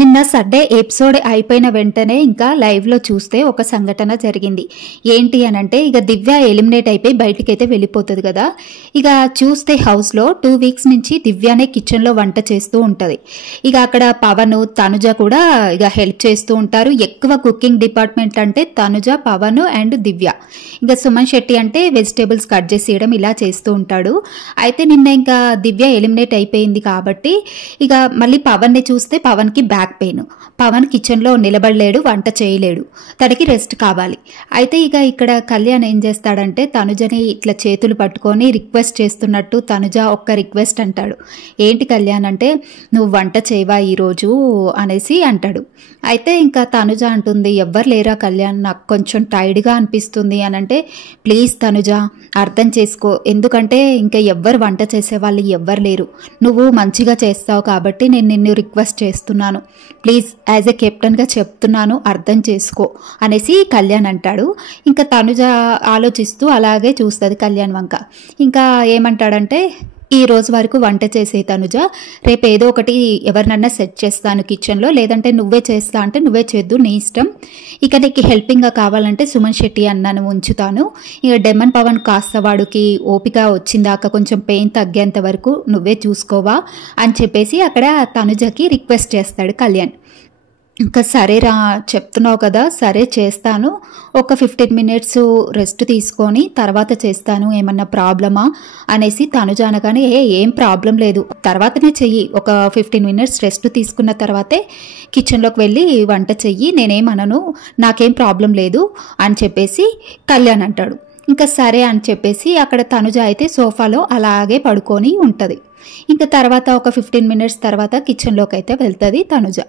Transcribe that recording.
నిన్న Sunday episode అయిపోయిన వెంటనే ఇంకా లైవ్లో చూస్తే ఒక సంఘటన జరిగింది. ఏంటి అనంటే ఇక దివ్య ఎలిమినేట్ అయిపోయి బయటికైతే వెళ్ళిపోతుంది కదా. ఇక చూస్తే హౌస్లో 2 వీక్స్ నుంచి దివ్యనే కిచెన్లో వంట చేస్తూ ఉంటుంది. ఇక అక్కడ పవన్ తనుజ కూడా ఇక హెల్ప్ చేస్తూ ఉంటారు. ఎక్కువ కుకింగ్ డిపార్ట్మెంట్ అంటే తనుజ, పవన్ అండ్ దివ్య. ఇంకా సుమన్ శెట్టి అంటే వెజిటేబుల్స్ కట్ చేసేయడం ఇలా చేస్తూ ఉంటాడు. అయితే నిన్న ఇంకా దివ్య ఎలిమినేట్ అయిపోయింది కాబట్టి ఇక మళ్ళీ పవన్ని చూస్తే పవన్కి బ్యాక్ పెయిన్. పవన్ కిచెన్లో నిలబడలేడు, వంట చేయలేడు, తనకి రెస్ట్ కావాలి. అయితే ఇక ఇక్కడ కళ్యాణ్ ఏం చేస్తాడంటే తనుజని ఇట్లా చేతులు పట్టుకొని రిక్వెస్ట్ చేస్తున్నట్టు తనుజ ఒక్క రిక్వెస్ట్ అంటాడు. ఏంటి కళ్యాణ్ అంటే నువ్వు వంట చేయవా ఈరోజు అనేసి అంటాడు. అయితే ఇంకా తనుజ అంటుంది ఎవ్వరు లేరా కళ్యాణ్, నాకు కొంచెం టైర్డ్గా అనిపిస్తుంది అని అంటే ప్లీజ్ తనుజ అర్థం చేసుకో, ఎందుకంటే ఇంకా ఎవ్వరు వంట చేసే వాళ్ళు ఎవ్వరు లేరు, నువ్వు మంచిగా చేస్తావు కాబట్టి నేను నిన్ను రిక్వెస్ట్ చేస్తున్నాను, ప్లీజ్ యాజ్ ఎ కెప్టెన్గా చెప్తున్నాను అర్థం చేసుకో అనేసి కళ్యాణ్ అంటాడు. ఇంకా తనుజ ఆలోచిస్తూ అలాగే చూస్తుంది కళ్యాణ్ వంక. ఇంకా ఏమంటాడంటే ఈ రోజు వరకు వంట చేసే తనుజ, రేపు ఏదో ఒకటి ఎవరినన్నా సెట్ చేస్తాను కిచెన్లో, లేదంటే నువ్వే చేస్తా అంటే నువ్వే చేద్దు, నీ ఇష్టం. ఇక నీకు హెల్పింగ్గా కావాలంటే సుమన్ శెట్టి అన్నను ఉంచుతాను. ఇక డెమన్ పవన్ కాస్త వాడికి ఓపిక వచ్చిందాక కొంచెం పెయిన్ తగ్గేంత వరకు నువ్వే చూసుకోవా అని చెప్పేసి అక్కడ తనుజకి రిక్వెస్ట్ చేస్తాడు కళ్యాణ్. ఇంకా సరేరా చెప్తున్నావు కదా, సరే చేస్తాను, ఒక 15 మినిట్స్ రెస్ట్ తీసుకొని తర్వాత చేస్తాను, ఏమన్నా ప్రాబ్లమా అనేసి తనుజ అనగానే ఏం ప్రాబ్లం లేదు, తర్వాతనే చెయ్యి, ఒక 15 మినిట్స్ రెస్ట్ తీసుకున్న తర్వాతే కిచెన్లోకి వెళ్ళి వంట చెయ్యి, నేనేమనను, నాకేం ప్రాబ్లం లేదు అని చెప్పేసి కళ్యాణ్ అంటాడు. ఇంకా సరే అని చెప్పేసి అక్కడ తనుజ అయితే సోఫాలో అలాగే పడుకొని ఉంటుంది. ఇంకా తర్వాత ఒక 15 మినిట్స్ తర్వాత కిచెన్లోకి అయితే వెళ్తుంది తనుజ.